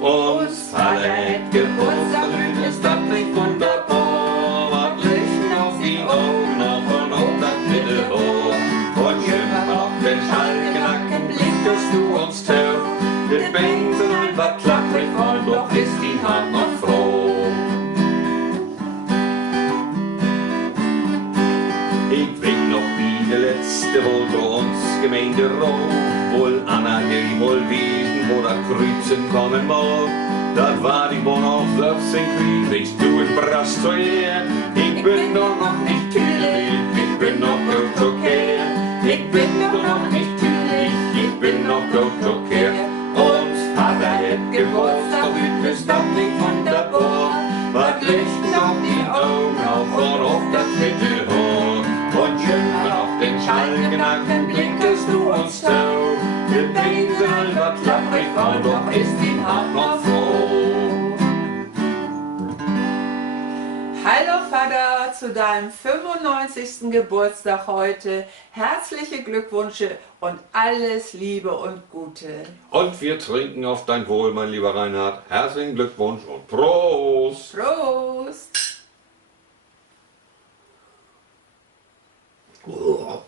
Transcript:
Uns Vater hat Geburtstag, ist das nicht wunderbar? Was liegt auf die Augen noch und auf das Mittelhoch? Und schimmer auf den Schalkenacken blickst du uns tau. Die Beine sind einfach klapprig voll, doch ist die Hand noch froh. Ich bin noch wie der letzte wohl bei uns Gemeinderat, wohl Anna die wohl wiesen, wo das Kreuzen kommen mag. Das war die Bonn auf 15 Krieg, ich tu in Brastoyer. Ich bin doch noch nicht tüdelig, ich bin noch gut okay. Ich bin doch noch nicht tüdelig, ich bin noch gut okay. Und Vater hat Geburtstag, ist das nicht wunderbar? Was liegt noch die Augen auf und auf das Mittelhoch? Und schön auf den Schalkenacken blinkest du uns tau. Die Beine sind was klapprig, und doch ist die Hand noch froh. Hallo Vater, zu deinem 95. Geburtstag heute. Herzliche Glückwünsche und alles Liebe und Gute. Und wir trinken auf dein Wohl, mein lieber Reinhard. Herzlichen Glückwunsch und Prost! Prost! Oh.